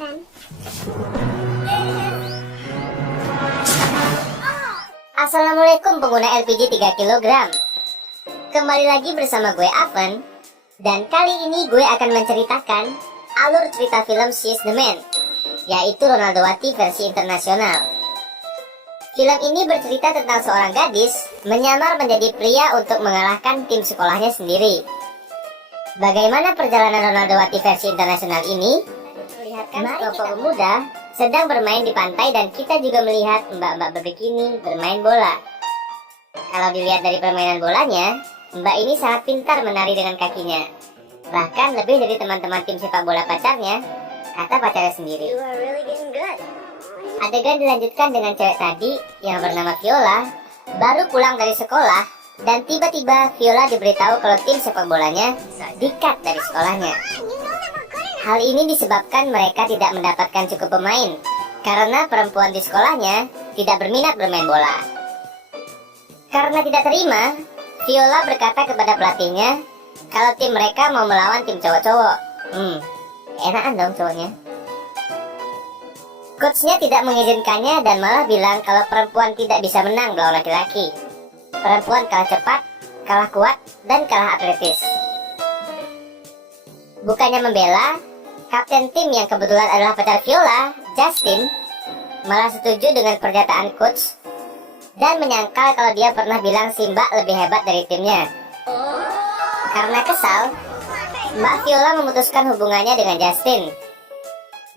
heran. Assalamualaikum pengguna LPG 3 kg. Kembali lagi bersama gue Aven. Dan kali ini gue akan menceritakan alur cerita film She's the Man, yaitu Ronaldowati versi internasional. Film ini bercerita tentang seorang gadis menyamar menjadi pria untuk mengalahkan tim sekolahnya sendiri. Bagaimana perjalanan Ronaldowati versi internasional ini? Perlihatkan sekelompok pemuda sedang bermain di pantai dan kita juga melihat mbak-mbak berbikini bermain bola. Kalau dilihat dari permainan bolanya, mbak ini sangat pintar menari dengan kakinya. Bahkan lebih dari teman-teman tim sepak bola pacarnya, kata pacarnya sendiri. You are really getting good. Adegan dilanjutkan dengan cewek tadi yang bernama Viola baru pulang dari sekolah dan tiba-tiba Viola diberitahu kalau tim sepak bolanya di-cut dari sekolahnya. Hal ini disebabkan mereka tidak mendapatkan cukup pemain karena perempuan di sekolahnya tidak berminat bermain bola. Karena tidak terima, Viola berkata kepada pelatihnya kalau tim mereka mau melawan tim cowok-cowok. Enakan dong cowoknya. Coachnya tidak mengizinkannya dan malah bilang kalau perempuan tidak bisa menang melawan laki-laki. Perempuan kalah cepat, kalah kuat, dan kalah atletis. Bukannya membela, kapten tim yang kebetulan adalah pacar Viola, Justin, malah setuju dengan pernyataan coach dan menyangkal kalau dia pernah bilang si Mbak lebih hebat dari timnya. Karena kesal, Mbak Viola memutuskan hubungannya dengan Justin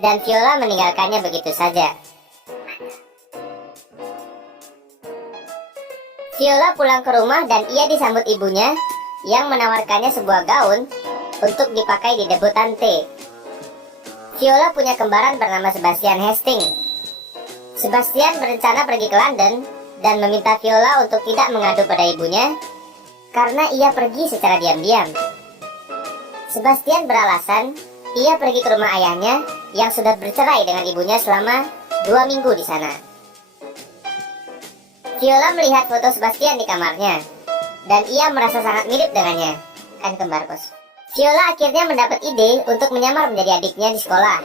dan Viola meninggalkannya begitu saja. Viola pulang ke rumah dan ia disambut ibunya yang menawarkannya sebuah gaun untuk dipakai di debutante. Viola punya kembaran bernama Sebastian Hastings. Sebastian berencana pergi ke London dan meminta Viola untuk tidak mengadu pada ibunya karena ia pergi secara diam-diam. Sebastian beralasan ia pergi ke rumah ayahnya yang sudah bercerai dengan ibunya selama 2 minggu di sana. Viola melihat foto Sebastian di kamarnya dan ia merasa sangat mirip dengannya. Kan kembar bos. Viola akhirnya mendapat ide untuk menyamar menjadi adiknya di sekolah.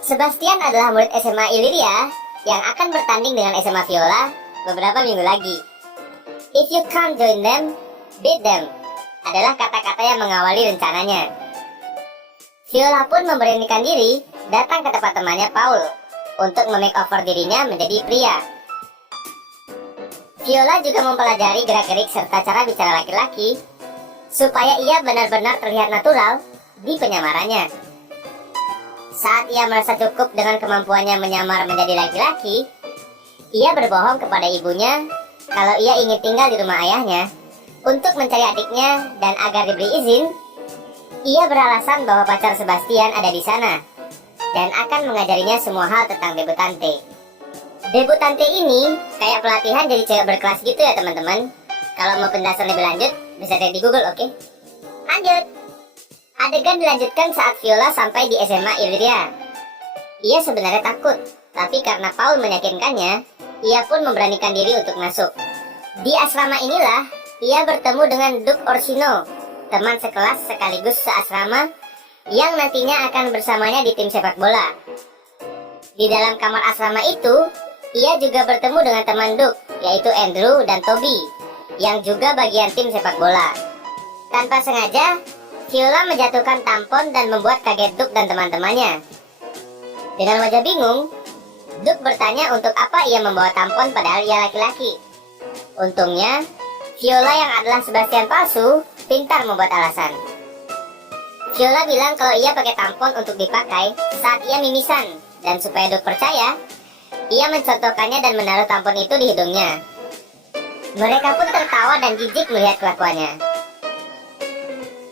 Sebastian adalah murid SMA Illyria yang akan bertanding dengan SMA Viola beberapa minggu lagi. If you can't join them, beat them adalah kata-kata yang mengawali rencananya. Viola pun memberanikan diri datang ke tempat temannya Paul untuk memakeover dirinya menjadi pria. Viola juga mempelajari gerak-gerik serta cara bicara laki-laki supaya ia benar-benar terlihat natural di penyamarannya. Saat ia merasa cukup dengan kemampuannya menyamar menjadi laki-laki, ia berbohong kepada ibunya kalau ia ingin tinggal di rumah ayahnya untuk mencari adiknya dan agar diberi izin. Ia beralasan bahwa pacar Sebastian ada di sana dan akan mengajarinya semua hal tentang debutante. Debutante ini kayak pelatihan jadi cewek berkelas gitu ya teman-teman. Kalau mau penjelasan lebih lanjut bisa cek di Google, oke? Lanjut. Adegan dilanjutkan saat Viola sampai di SMA Illyria. Ia sebenarnya takut, tapi karena Paul meyakinkannya, ia pun memberanikan diri untuk masuk. Di asrama inilah ia bertemu dengan Duke Orsino, teman sekelas sekaligus seasrama yang nantinya akan bersamanya di tim sepak bola. Di dalam kamar asrama itu, ia juga bertemu dengan teman Duke, yaitu Andrew dan Toby, yang juga bagian tim sepak bola. Tanpa sengaja, Viola menjatuhkan tampon dan membuat kaget Duke dan teman-temannya. Dengan wajah bingung, Duke bertanya untuk apa ia membawa tampon padahal ia laki-laki. Untungnya, Viola yang adalah Sebastian palsu, pintar membuat alasan. Viola bilang kalau ia pakai tampon untuk dipakai saat ia mimisan, dan supaya Duke percaya, ia mencontohkannya dan menaruh tampon itu di hidungnya. Mereka pun tertawa dan jijik melihat kelakuannya.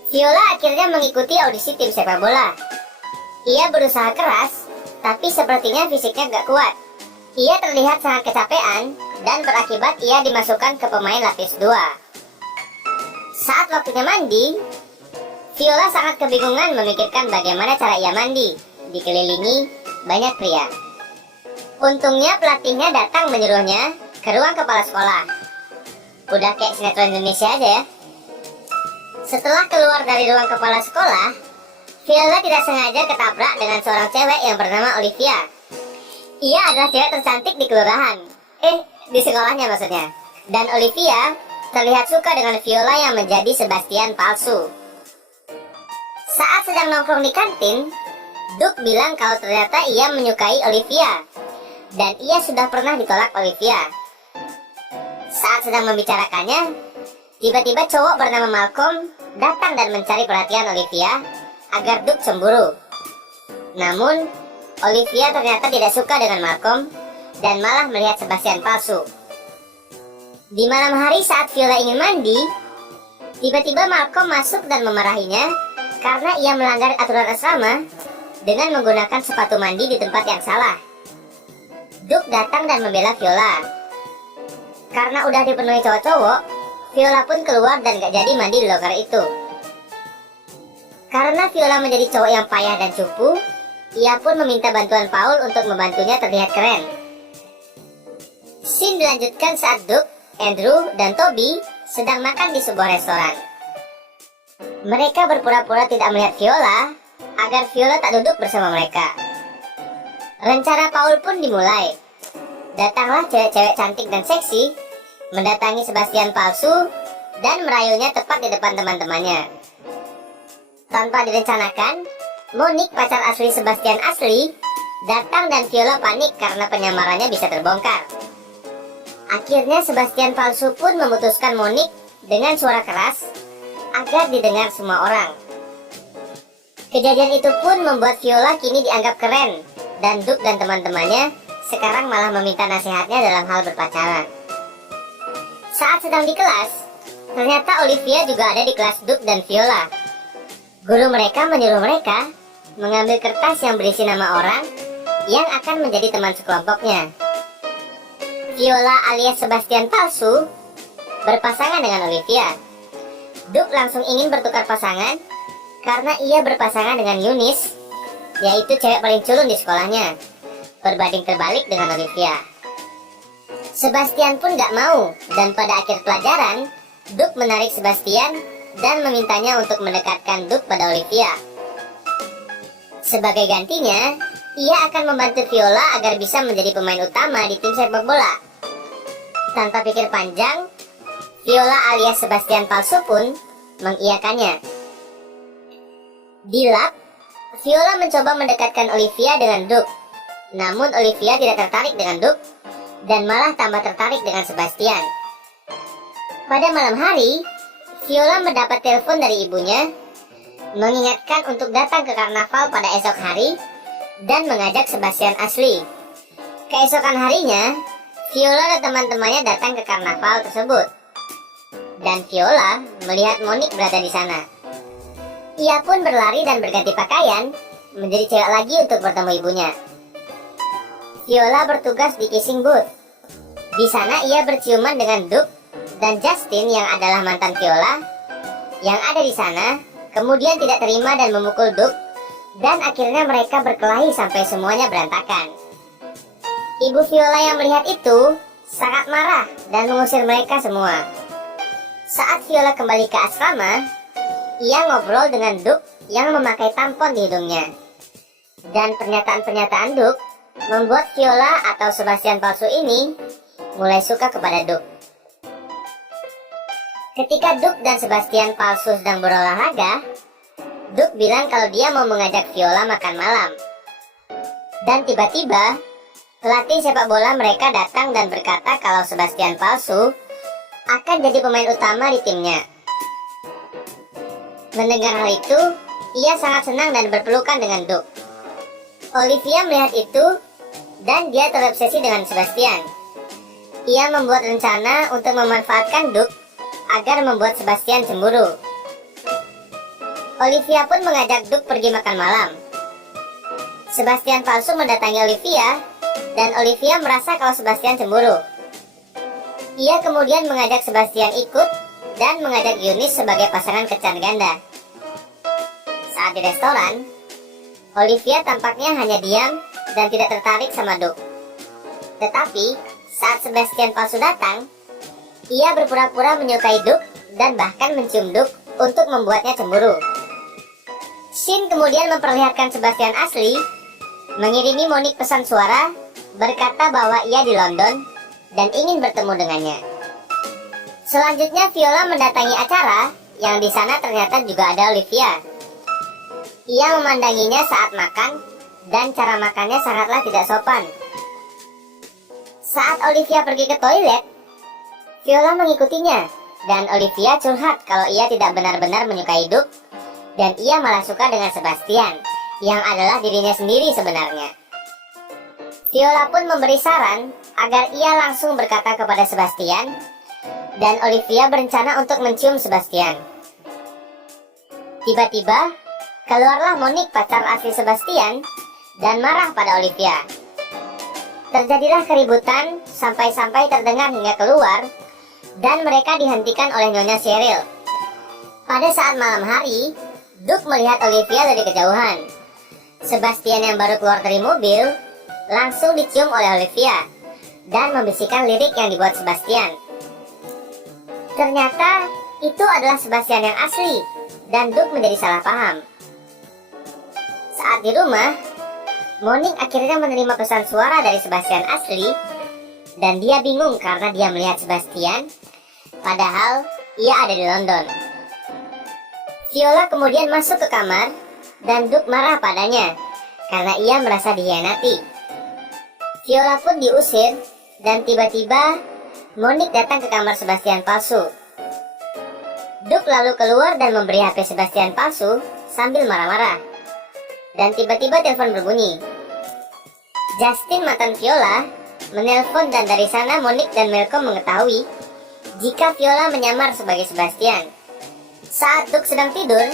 Viola akhirnya mengikuti audisi tim sepak bola. Ia berusaha keras, tapi sepertinya fisiknya gak kuat. Ia terlihat sangat kecapean dan berakibat ia dimasukkan ke pemain lapis 2. Saat waktunya mandi, Viola sangat kebingungan memikirkan bagaimana cara ia mandi, dikelilingi banyak pria. Untungnya pelatihnya datang menyuruhnya ke ruang kepala sekolah. Udah kayak sinetron Indonesia aja ya. Setelah keluar dari ruang kepala sekolah, Viola tidak sengaja ketabrak dengan seorang cewek yang bernama Olivia. Ia adalah cewek tercantik di kelurahan. Di sekolahnya maksudnya. Dan Olivia terlihat suka dengan Viola yang menjadi Sebastian palsu. Saat sedang nongkrong di kantin, Duke bilang kalau ternyata ia menyukai Olivia. Dan ia sudah pernah ditolak Olivia. Saat sedang membicarakannya, tiba-tiba cowok bernama Malcolm datang dan mencari perhatian Olivia agar Duke cemburu. Namun, Olivia ternyata tidak suka dengan Malcolm dan malah melihat Sebastian palsu. Di malam hari saat Viola ingin mandi, tiba-tiba Malcolm masuk dan memarahinya karena ia melanggar aturan asrama dengan menggunakan sepatu mandi di tempat yang salah. Duke datang dan membela Viola. Karena udah dipenuhi cowok-cowok, Viola pun keluar dan gak jadi mandi di loker itu. Karena Viola menjadi cowok yang payah dan cupu, ia pun meminta bantuan Paul untuk membantunya terlihat keren. Scene dilanjutkan saat Duke, Andrew, dan Toby sedang makan di sebuah restoran. Mereka berpura-pura tidak melihat Viola agar Viola tak duduk bersama mereka. Rencana Paul pun dimulai. Datanglah cewek-cewek cantik dan seksi mendatangi Sebastian palsu dan merayunya tepat di depan teman-temannya. Tanpa direncanakan, Monique, pacar asli Sebastian asli, datang dan Viola panik karena penyamarannya bisa terbongkar. Akhirnya Sebastian palsu pun memutuskan Monique dengan suara keras agar didengar semua orang. Kejadian itu pun membuat Viola kini dianggap keren dan Duke dan teman-temannya sekarang malah meminta nasihatnya dalam hal berpacaran. Saat sedang di kelas, ternyata Olivia juga ada di kelas Duke dan Viola. Guru mereka menyuruh mereka mengambil kertas yang berisi nama orang yang akan menjadi teman sekelompoknya. Viola alias Sebastian palsu berpasangan dengan Olivia. Duke langsung ingin bertukar pasangan karena ia berpasangan dengan Eunice, yaitu cewek paling culun di sekolahnya, berbanding terbalik dengan Olivia. Sebastian pun gak mau, dan pada akhir pelajaran, Duke menarik Sebastian dan memintanya untuk mendekatkan Duke pada Olivia. Sebagai gantinya, ia akan membantu Viola agar bisa menjadi pemain utama di tim sepak bola. Tanpa pikir panjang, Viola alias Sebastian palsu pun mengiyakannya. Di lab, Viola mencoba mendekatkan Olivia dengan Duke. Namun Olivia tidak tertarik dengan Duke dan malah tambah tertarik dengan Sebastian. Pada malam hari, Viola mendapat telepon dari ibunya mengingatkan untuk datang ke karnaval pada esok hari dan mengajak Sebastian asli. Keesokan harinya, Viola dan teman-temannya datang ke karnaval tersebut. Dan Viola melihat Monique berada di sana. Ia pun berlari dan berganti pakaian menjadi cewek lagi untuk bertemu ibunya. Viola bertugas di kissing booth. Di sana ia berciuman dengan Duke dan Justin yang adalah mantan Viola yang ada di sana, kemudian tidak terima dan memukul Duke dan akhirnya mereka berkelahi sampai semuanya berantakan. Ibu Viola yang melihat itu sangat marah dan mengusir mereka semua. Saat Viola kembali ke asrama, ia ngobrol dengan Duke yang memakai tampon di hidungnya. Dan pernyataan-pernyataan Duke membuat Viola atau Sebastian palsu ini mulai suka kepada Duke. Ketika Duke dan Sebastian palsu sedang berolahraga, Duke bilang kalau dia mau mengajak Viola makan malam. Dan tiba-tiba, pelatih sepak bola mereka datang dan berkata kalau Sebastian palsu akan jadi pemain utama di timnya. Mendengar hal itu, ia sangat senang dan berpelukan dengan Duke. Olivia melihat itu dan dia terobsesi dengan Sebastian. Ia membuat rencana untuk memanfaatkan Duke agar membuat Sebastian cemburu. Olivia pun mengajak Duke pergi makan malam. Sebastian palsu mendatangi Olivia dan Olivia merasa kalau Sebastian cemburu. Ia kemudian mengajak Sebastian ikut dan mengajak Eunice sebagai pasangan kencan ganda. Saat di restoran, Olivia tampaknya hanya diam dan tidak tertarik sama Duke. Tetapi, saat Sebastian palsu datang, ia berpura-pura menyukai Duke dan bahkan mencium Duke untuk membuatnya cemburu. Shin kemudian memperlihatkan Sebastian asli, mengirimi Monique pesan suara, berkata bahwa ia di London dan ingin bertemu dengannya. Selanjutnya Viola mendatangi acara, yang di sana ternyata juga ada Olivia. Ia memandanginya saat makan, dan cara makannya sangatlah tidak sopan. Saat Olivia pergi ke toilet, Viola mengikutinya, dan Olivia curhat kalau ia tidak benar-benar menyukai Duke, dan ia malah suka dengan Sebastian, yang adalah dirinya sendiri sebenarnya. Viola pun memberi saran agar ia langsung berkata kepada Sebastian, dan Olivia berencana untuk mencium Sebastian. Tiba-tiba, keluarlah Monique, pacar asli Sebastian, dan marah pada Olivia. Terjadilah keributan sampai-sampai terdengar hingga keluar, dan mereka dihentikan oleh Nyonya Cheryl. Pada saat malam hari, Duke melihat Olivia dari kejauhan. Sebastian yang baru keluar dari mobil langsung dicium oleh Olivia dan membisikkan lirik yang dibuat Sebastian. Ternyata itu adalah Sebastian yang asli, dan Duke menjadi salah paham. Saat di rumah, Monique akhirnya menerima pesan suara dari Sebastian asli, dan dia bingung karena dia melihat Sebastian, padahal ia ada di London. Viola kemudian masuk ke kamar, dan Duke marah padanya karena ia merasa dikhianati. Viola pun diusir, dan tiba-tiba Monique datang ke kamar Sebastian palsu. Duke lalu keluar dan memberi HP Sebastian palsu sambil marah-marah. Dan tiba-tiba telepon berbunyi. Justin, mantan Viola, menelpon, dan dari sana Monique dan Malcolm mengetahui jika Viola menyamar sebagai Sebastian. Saat Duke sedang tidur,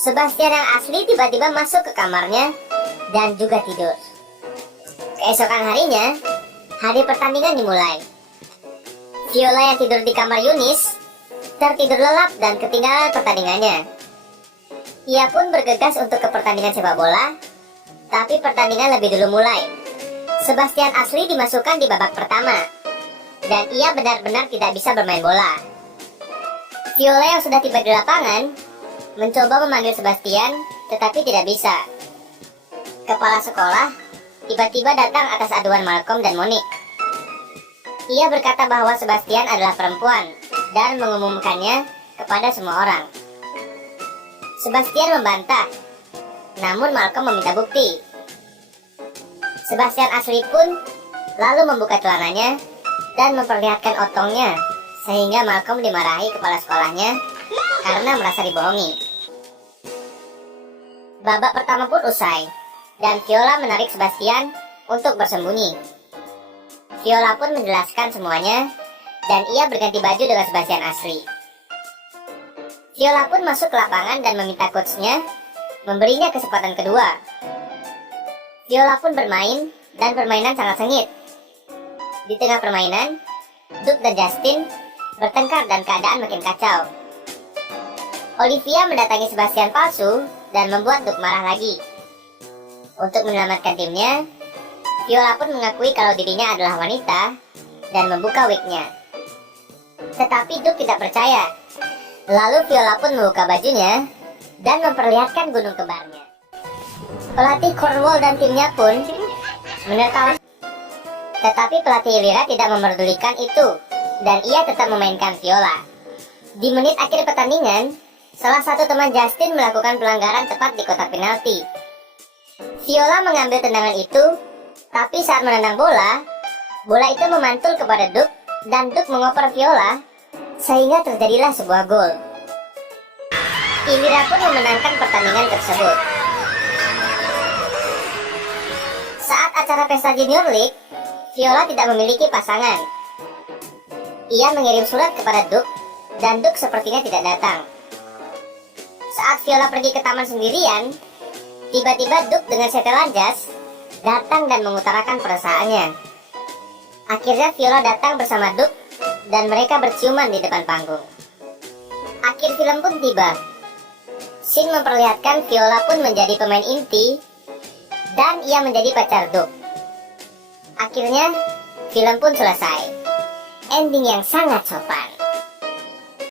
Sebastian yang asli tiba-tiba masuk ke kamarnya dan juga tidur. Keesokan harinya, hari pertandingan dimulai. Viola yang tidur di kamar Eunice tertidur lelap dan ketinggalan pertandingannya. Ia pun bergegas untuk ke pertandingan sepak bola, tapi pertandingan lebih dulu mulai. Sebastian asli dimasukkan di babak pertama, dan ia benar-benar tidak bisa bermain bola. Viola yang sudah tiba di lapangan mencoba memanggil Sebastian, tetapi tidak bisa. Kepala sekolah tiba-tiba datang atas aduan Malcolm dan Monique. Ia berkata bahwa Sebastian adalah perempuan dan mengumumkannya kepada semua orang. Sebastian membantah, namun Malcolm meminta bukti. Sebastian asli pun lalu membuka celananya dan memperlihatkan otongnya, sehingga Malcolm dimarahi kepala sekolahnya karena merasa dibohongi. Babak pertama pun usai, dan Viola menarik Sebastian untuk bersembunyi. Viola pun menjelaskan semuanya, dan ia berganti baju dengan Sebastian asli. Viola pun masuk ke lapangan dan meminta coachnya memberinya kesempatan kedua. Viola pun bermain, dan permainan sangat sengit. Di tengah permainan, Duke dan Justin bertengkar dan keadaan makin kacau. Olivia mendatangi Sebastian palsu dan membuat Duke marah lagi. Untuk menyelamatkan timnya, Viola pun mengakui kalau dirinya adalah wanita dan membuka wignya. Tetapi Duke tidak percaya. Lalu Viola pun membuka bajunya dan memperlihatkan gunung kembarnya. Pelatih Cornwall dan timnya pun menertawa. Tetapi pelatih Illyria tidak memerdulikan itu, dan ia tetap memainkan Viola. Di menit akhir pertandingan, salah satu teman Justin melakukan pelanggaran tepat di kotak penalti. Viola mengambil tendangan itu, tapi saat menendang bola, bola itu memantul kepada Duke, dan Duke mengoper Viola, sehingga terjadilah sebuah gol. Illyria pun memenangkan pertandingan tersebut. Saat acara pesta Junior League, Viola tidak memiliki pasangan. Ia mengirim surat kepada Duke, dan Duke sepertinya tidak datang. Saat Viola pergi ke taman sendirian, tiba-tiba Duke dengan setelan jas datang dan mengutarakan perasaannya. Akhirnya Viola datang bersama Duke, dan mereka berciuman di depan panggung. Akhir film pun tiba. Scene memperlihatkan Viola pun menjadi pemain inti, dan ia menjadi pacar Duke. Akhirnya, film pun selesai. Ending yang sangat sopan.